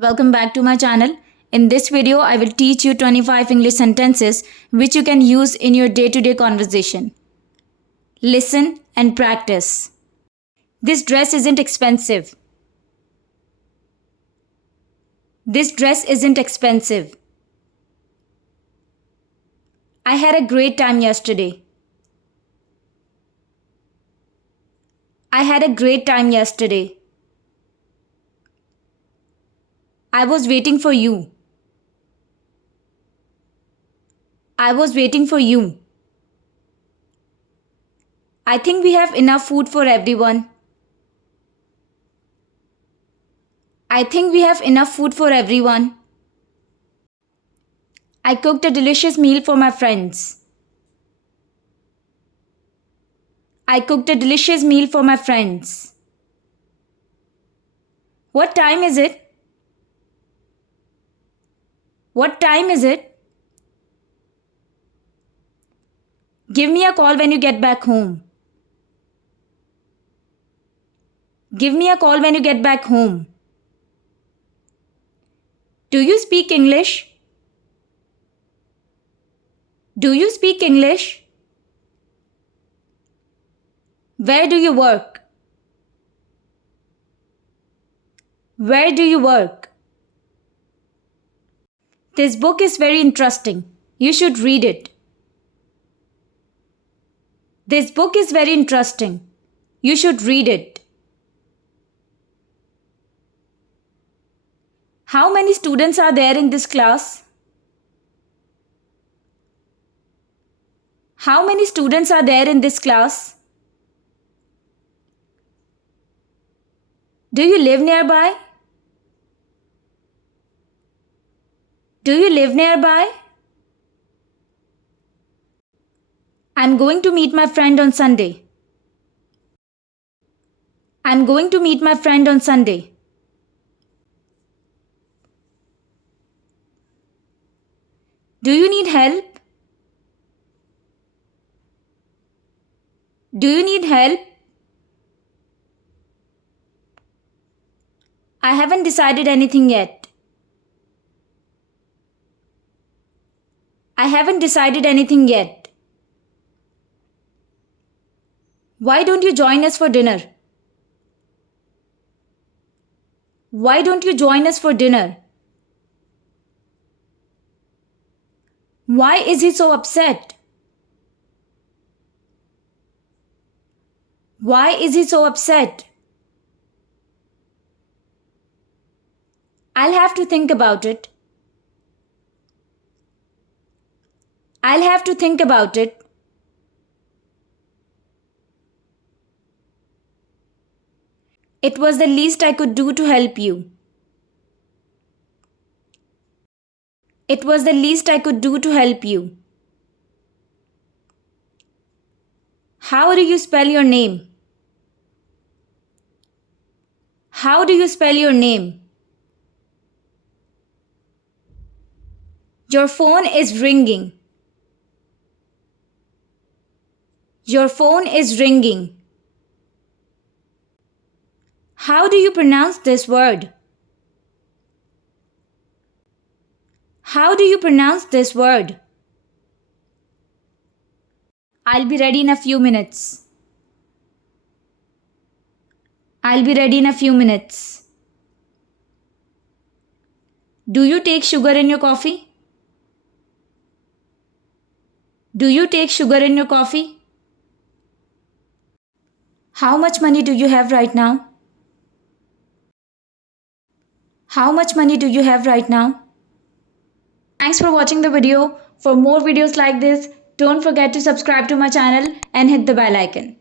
Welcome back to my channel. In this video, I will teach you 25 English sentences which you can use in your day-to-day conversation. Listen and practice. This dress isn't expensive. This dress isn't expensive. I had a great time yesterday. I had a great time yesterday. I was waiting for you. I was waiting for you. I think we have enough food for everyone. I think we have enough food for everyone. I cooked a delicious meal for my friends. I cooked a delicious meal for my friends. What time is it? What time is it? Give me a call when you get back home. Give me a call when you get back home. Do you speak English? Do you speak English? Where do you work? Where do you work? This book is very interesting. You should read it. This book is very interesting. You should read it. How many students are there in this class? How many students are there in this class? Do you live nearby? Do you live nearby? I'm going to meet my friend on Sunday. I'm going to meet my friend on Sunday. Do you need help? Do you need help? I haven't decided anything yet. I haven't decided anything yet. Why don't you join us for dinner? Why don't you join us for dinner? Why is he so upset? Why is he so upset? I'll have to think about it. I'll have to think about it. It was the least I could do to help you. It was the least I could do to help you. How do you spell your name? How do you spell your name? Your phone is ringing. Your phone is ringing. How do you pronounce this word? How do you pronounce this word? I'll be ready in a few minutes. I'll be ready in a few minutes. Do you take sugar in your coffee? Do you take sugar in your coffee? How much money do you have right now? How much money do you have right now? Thanks for watching the video. For more videos like this, don't forget to subscribe to my channel and hit the bell icon.